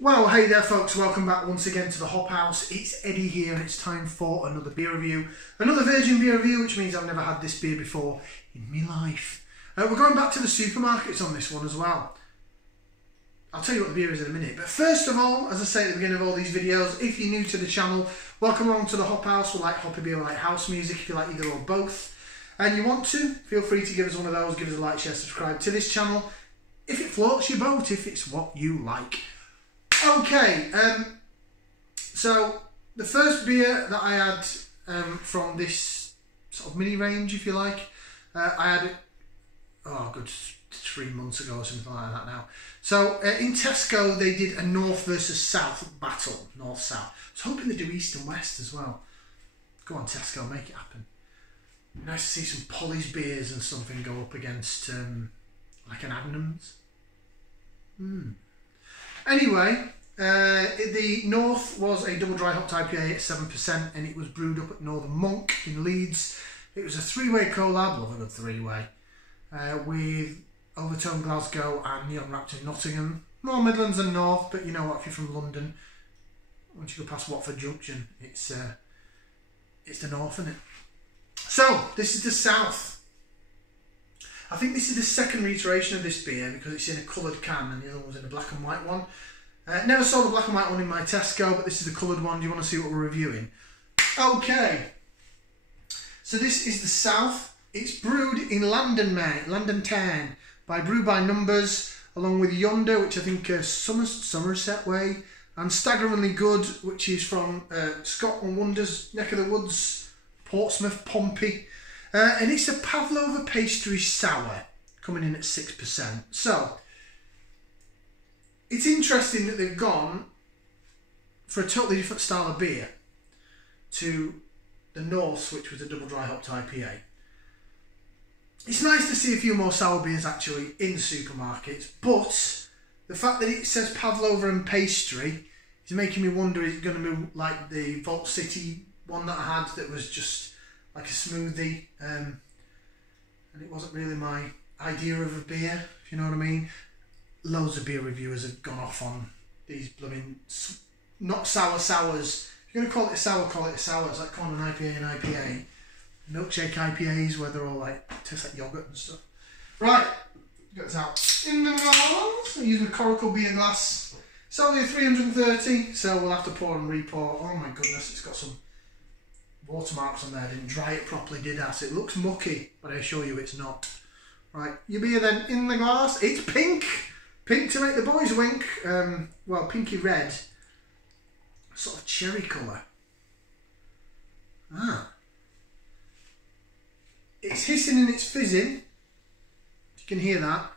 Well, hey there folks, welcome back once again to the Hop House. It's Eddie here and it's time for another beer review. Another virgin beer review, which means I've never had this beer before in my life. We're going back to the supermarkets on this one as well. I'll tell you what the beer is in a minute. But first of all, as I say at the beginning of all these videos, if you're new to the channel, welcome along to the Hop House. We like hoppy beer, we like house music, if you like either or both. And you want to, feel free to give us one of those, give us a like, share, subscribe to this channel. If it floats your boat, if it's what you like. Okay, so the first beer that I had from this sort of mini range, if you like, I had it, a good 3 months ago or something like that now. So in Tesco they did a North versus South battle, North-South. I was hoping they'd do East and West as well. Go on Tesco, make it happen. Nice to see some Polly's beers and something go up against like an Adnams. Anyway, the North was a double dry hopped IPA at 7% and it was brewed up at Northern Monk in Leeds. It was a three-way collab, love a good three-way, with Overtone Glasgow and Neon Raptor Nottingham. More Midlands than North, but you know what, if you're from London, once you go past Watford Junction, it's the North, isn't it? So, this is the South. I think this is the second reiteration of this beer because it's in a coloured can and the other one was in a black and white one. Never saw the black and white one in my Tesco, but this is the coloured one. Do you want to see what we're reviewing? Okay. So this is the South. It's brewed in London Town by Brew By Numbers, along with Yonder, which I think is Somerset way, and Staggeringly Good, which is from Scotland Wonders, neck of the woods, Portsmouth, Pompey. And it's a Pavlova Pastry Sour, coming in at 6%. So, it's interesting that they've gone for a totally different style of beer to the North, which was a double dry hopped IPA. It's nice to see a few more sour beers actually in supermarkets, but the fact that it says Pavlova and Pastry is making me wonder, is it going to be like the Vault City one that I had that was just like a smoothie, and it wasn't really my idea of a beer, if you know what I mean. Loads of beer reviewers have gone off on these blooming not sour sours. If you're going to call it a sour, call it a sour. It's like calling an IPA an IPA. Milkshake IPAs where they're all like, taste like yoghurt and stuff. Right, get this out in the glass. I'm using a Coracle beer glass. It's only a 330, so we'll have to pour and re-pour. Oh my goodness, it's got some watermarks on there. I didn't dry it properly, did I? So it looks mucky, but I assure you it's not. Right, your beer then in the glass. It's pink. Pink to make the boys wink. Well, pinky red. Sort of cherry colour. It's hissing and it's fizzing. You can hear that.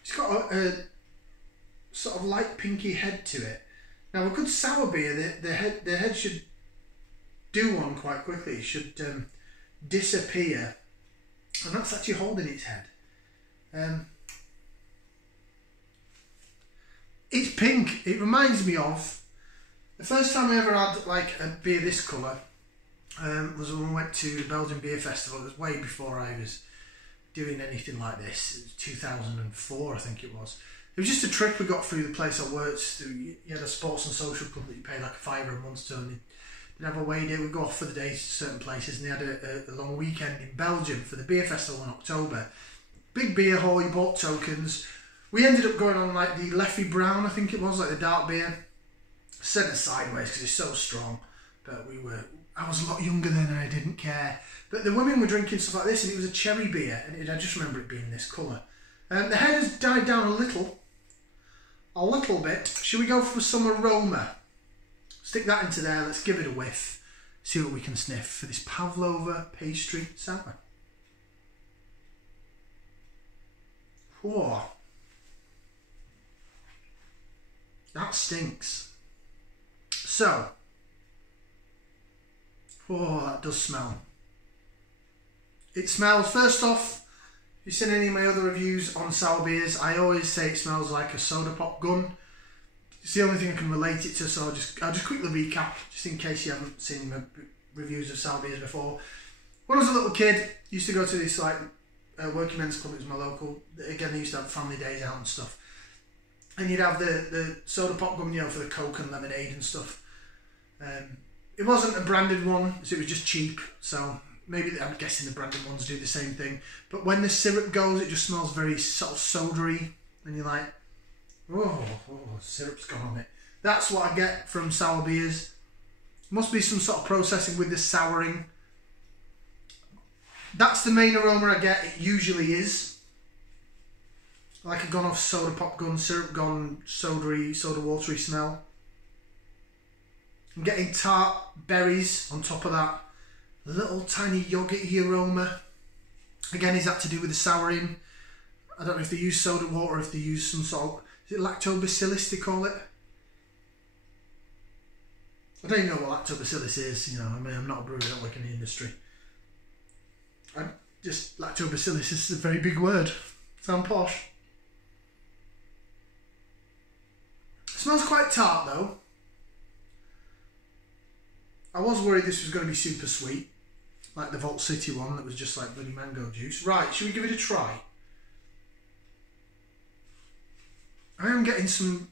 It's got a sort of light pinky head to it. Now a good sour beer, the head should do one quite quickly. It should disappear, and that's actually holding its head. It's pink. It reminds me of the first time I ever had like a beer this colour. Was when we went to the Belgian Beer Festival. It was way before I was doing anything like this. It was 2004, I think it was. It was just a trick we got through the place I worked through. You had a sports and social club that you paid like £5 a month to, and they'd have a away day. We'd go off for the day to certain places, and they had a long weekend in Belgium for the beer festival in October. Big beer hall, you bought tokens. We ended up going on like the Leffy Brown, I think it was, like the dark beer. Sent us sideways because it's so strong, but I was a lot younger then and I didn't care. But the women were drinking stuff like this, and it was a cherry beer, and I just remember it being this colour. The head has died down a little bit. Should we go for some aroma? Stick that into there, let's give it a whiff. See what we can sniff for this Pavlova Pastry Sour. Whoa. That stinks. So, oh, that does smell. It smells, first off, if you've seen any of my other reviews on sour beers, I always say it smells like a soda pop gun. It's the only thing I can relate it to, so I'll just quickly recap, just in case you haven't seen my reviews of sour beers before. When I was a little kid, I used to go to this like working men's club. It was my local. Again, they used to have family days out and stuff. and you'd have the soda pop gum, you know, for the Coke and lemonade and stuff. It wasn't a branded one, so it was just cheap. So maybe I'm guessing the branded ones do the same thing. But when the syrup goes, it just smells very sort of soda-y, and you're like, oh, syrup's gone on it. That's what I get from sour beers. Must be some sort of processing with the souring. That's the main aroma I get. It usually is. Like a gone off soda pop gun, syrup gone, soda-y, soda watery smell. I'm getting tart berries on top of that. A little tiny yogurty aroma. Again, is that to do with the souring? I don't know if they use soda water or if they use some sort of... Is it lactobacillus they call it? I don't even know what lactobacillus is, you know. I mean, I'm not a brewer, I don't work in the industry. Lactobacillus is a very big word. Sound posh. It smells quite tart though. I was worried this was going to be super sweet, like the Vault City one that was just like bloody mango juice. Right, should we give it a try? I am getting some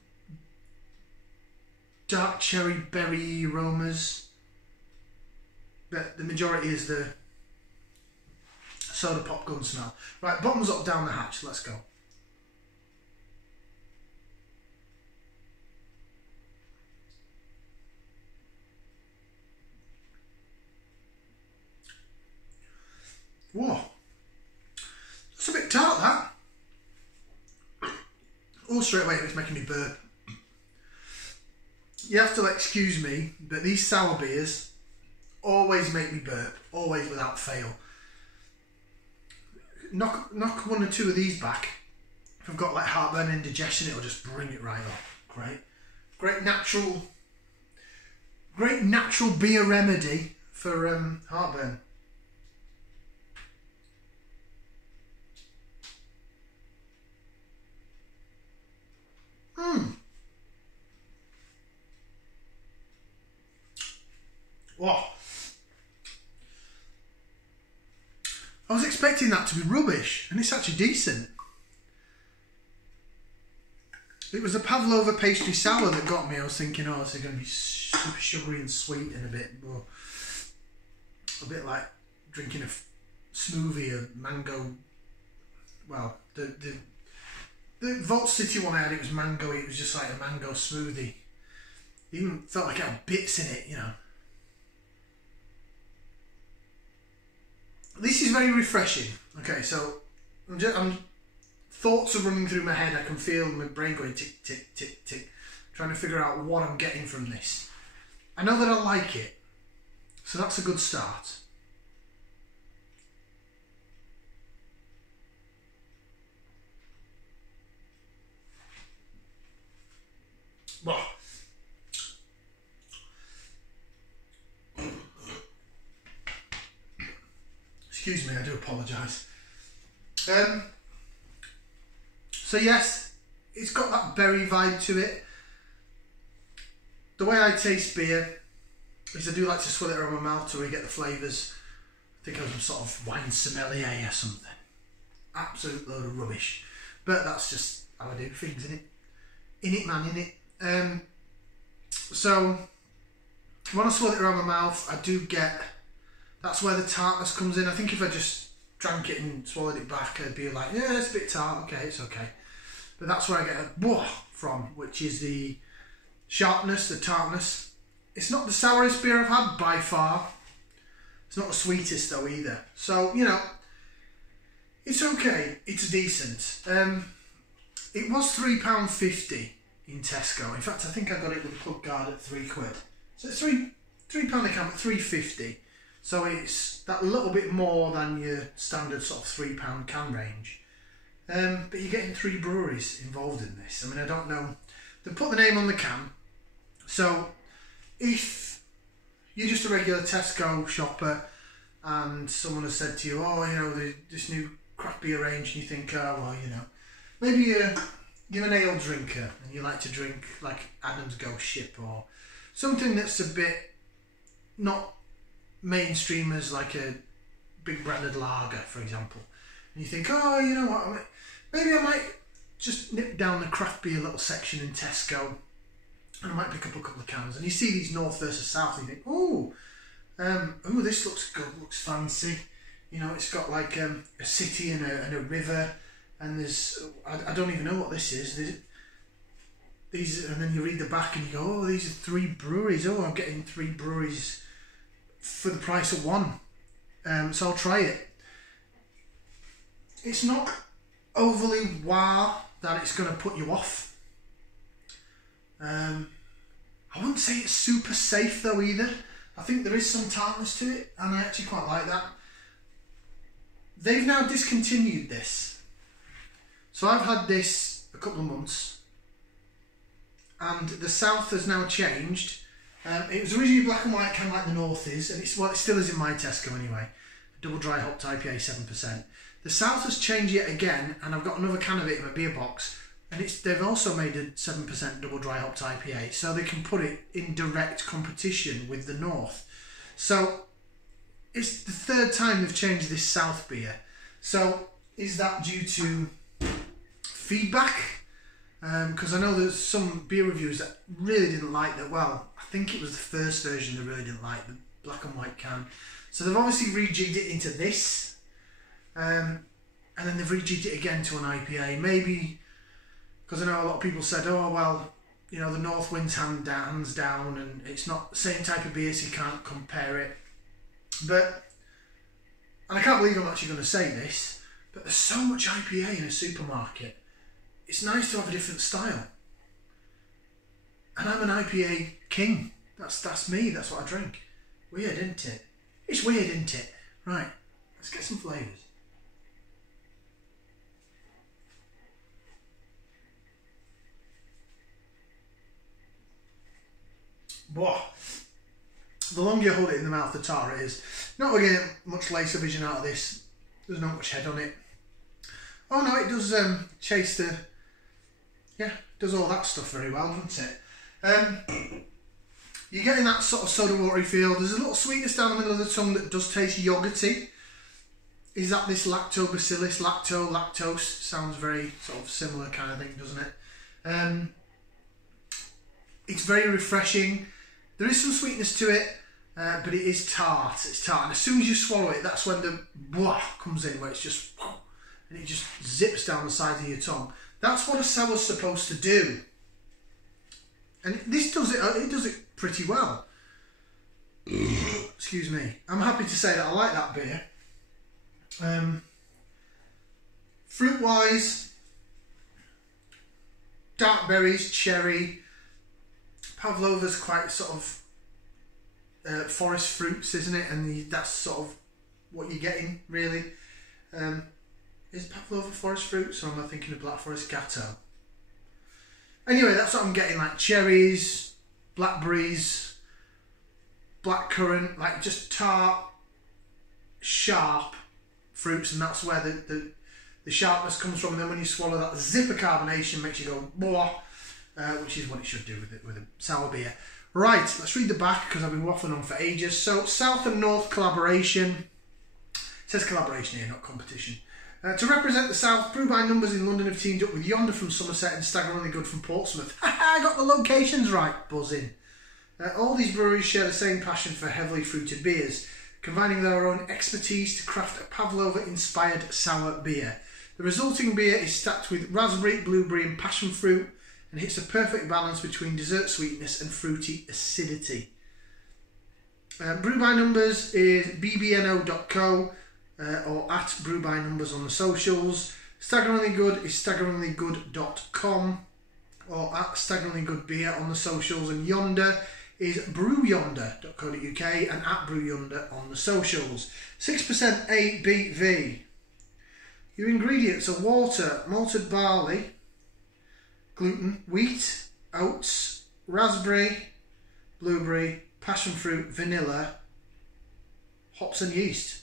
dark cherry berry aromas, but the majority is the soda pop gun smell. Right, bottoms up, down the hatch, let's go. Whoa, that's a bit tart, that. Oh, straight away it's making me burp. You have to excuse me, but these sour beers always make me burp, always without fail. Knock one or two of these back. If I've got like heartburn and indigestion, it'll just bring it right up. Great natural beer remedy for heartburn. Wow. I was expecting that to be rubbish, and it's actually decent. It was a Pavlova Pastry Sour that got me. I was thinking, oh, it's going to be super sugary and sweet and a bit like drinking a smoothie of mango. Well, the Vault City one I had, it was mango. It was just like a mango smoothie. It even felt like it had bits in it, you know. This is very refreshing. Okay, so thoughts are running through my head. I can feel my brain going tick, tick, tick, tick, trying to figure out what I'm getting from this. I know that I like it, so that's a good start. Well, excuse me, I do apologise. So yes, it's got that berry vibe to it. The way I taste beer is I do like to swill it around my mouth till we get the flavours. I think I'm some sort of wine sommelier or something. Absolute load of rubbish. But that's just how I do things, innit? In it, man, in it. So when I swirl it around my mouth, I do get, that's where the tartness comes in. I think if I just drank it and swallowed it back, I'd be like, yeah, it's a bit tart, okay, it's okay. But that's where I get a whoa from, which is the sharpness, the tartness. It's not the sourest beer I've had by far. It's not the sweetest though either. So, you know, it's okay, it's decent. It was £3.50 in Tesco. In fact, I think I got it with a club card at £3. So it's £3 a can, but £3.50. So it's that little bit more than your standard sort of £3 can range. But you're getting 3 breweries involved in this. I mean, I don't know. They put the name on the can. So if you're just a regular Tesco shopper and someone has said to you, oh, you know, this new craft beer range, and you think, oh, well, you know, maybe you're an ale drinker and you like to drink like Adam's Ghost Ship or something that's a bit not mainstream as like a big branded lager, for example. And you think, oh, you know what, maybe I might just nip down the craft beer little section in Tesco, and I might pick up a couple of cans. And you see these North versus South, and you think, oh, this looks good, looks fancy. You know, it's got like a city and a river, and there's I don't even know what this is. These, and then you read the back and you go, oh, these are 3 breweries. Oh, I'm getting 3 breweries for the price of 1. So I'll try it. It's not overly wow that it's going to put you off. I wouldn't say it's super safe though either. I think there is some tartness to it, and I actually quite like that. They've now discontinued this. So I've had this a couple of months, and the South has now changed. It was originally black and white, kind of like the North is, and it still is in my Tesco anyway. Double dry hopped IPA, 7%. The South has changed yet again, and I've got another can of it in my beer box, and they've also made a 7% double dry hopped IPA, so they can put it in direct competition with the North. So it's the 3rd time they've changed this South beer. So is that due to feedback? Because I know there's some beer reviewers that really didn't like that. Well, I think it was the first version they really didn't like, the black and white can. So they've obviously rejigged it into this, and then they've rejigged it again to an IPA. Maybe because I know a lot of people said, oh well, you know, the North wins hands down, and it's not the same type of beer, so you can't compare it. But, and I can't believe I'm actually going to say this, but there's so much IPA in a supermarket. It's nice to have a different style. And I'm an IPA king. That's me, that's what I drink. Weird, isn't it? It's weird, isn't it? Right, let's get some flavours. Whoa. The longer you hold it in the mouth, the tarter it is. Not going to get much laser vision out of this. There's not much head on it. Oh no, it does chase the... Yeah, does all that stuff very well, doesn't it? You're getting that sort of soda watery feel. There's a little sweetness down the middle of the tongue that does taste yogurty. Is that this lactobacillus? Lactose? Sounds very sort of similar kind of thing, doesn't it? It's very refreshing. There is some sweetness to it, but it is tart. It's tart, and as soon as you swallow it, that's when the blah comes in, where it's just, and it just zips down the side of your tongue. That's what a sour's supposed to do, and this does it. It does it pretty well. Excuse me. I'm happy to say that I like that beer. Fruit-wise, dark berries, cherry. Pavlova's quite sort of forest fruits, isn't it? And that's sort of what you're getting, really. Is Pavlova forest fruits, or am I thinking of Black Forest Gatto? Anyway, that's what I'm getting, like cherries, blackberries, blackcurrant, like just tart, sharp fruits, and that's where the sharpness comes from. And then when you swallow that, the zip of carbonation makes you go, blah. Which is what it should do with a sour beer. Right, let's read the back because I've been waffling on for ages. So, South and North collaboration. It says collaboration here, not competition. To represent the South, Brew By Numbers in London have teamed up with Yonder from Somerset and Staggeringly Good from Portsmouth. I got the locations right, buzzing. All these breweries share the same passion for heavily fruited beers, combining their own expertise to craft a Pavlova-inspired sour beer. The resulting beer is stacked with raspberry, blueberry and passion fruit, and hits a perfect balance between dessert sweetness and fruity acidity. Brew By Numbers is BBNo.co or at Brew By Numbers on the socials. Staggeringly Good is staggeringlygood.com or at Staggeringly Good Beer on the socials. And Yonder is brewyonder.co.uk and at brewyonder on the socials. 6% ABV. Your ingredients are water, malted barley, gluten, wheat, oats, raspberry, blueberry, passion fruit, vanilla, hops and yeast.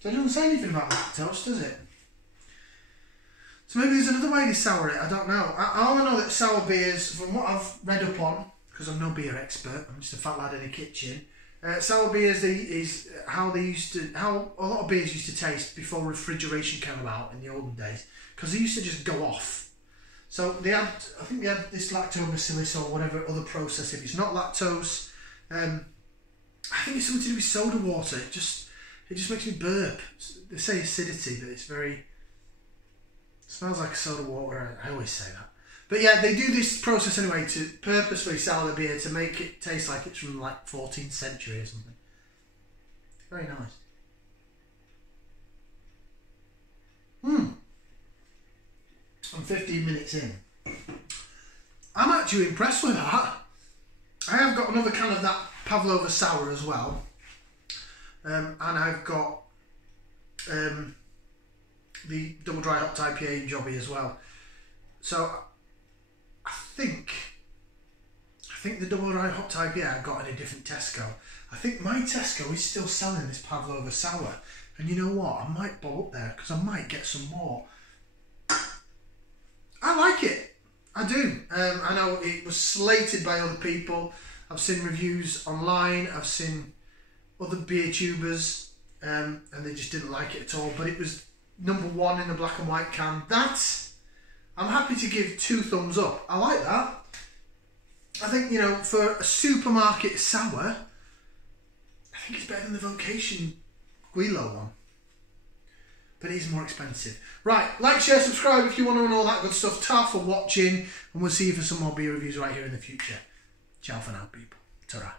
So it doesn't say anything about lactose, does it? So maybe there's another way to sour it, I don't know. All I know that sour beers, from what I've read up on, because I'm no beer expert, I'm just a fat lad in a kitchen, Sour beers is how a lot of beers used to taste before refrigeration came about in the olden days, because they used to just go off. So I think they had this lactobacillus or whatever other process. If it's not lactose, I think it's something to do with soda water. It just makes me burp. They say acidity, but it smells like soda water. I always say that. But yeah, they do this process anyway to purposefully sour the beer to make it taste like it's from like 14th century or something. Very nice. I'm 15 minutes in. I'm actually impressed with that. I have got another can of that Pavlova Sour as well. And I've got the double dry hopped IPA jobby as well. So I think the double dry hopped IPA I got in a different Tesco. I think my Tesco is still selling this Pavlova Sour. And you know what? I might bowl up there because I might get some more. I like it. I do. I know it was slated by other people. I've seen reviews online. I've seen other beer tubers, and they just didn't like it at all. But it was #1 in a black and white can. I'm happy to give 2 thumbs up. I like that. I think, for a supermarket sour, I think it's better than the Vocation Guilo one. But it is more expensive. Right, like, share, subscribe if you want to know all that good stuff. Ta for watching, and we'll see you for some more beer reviews right here in the future. Ciao for now, people. Ta-ra.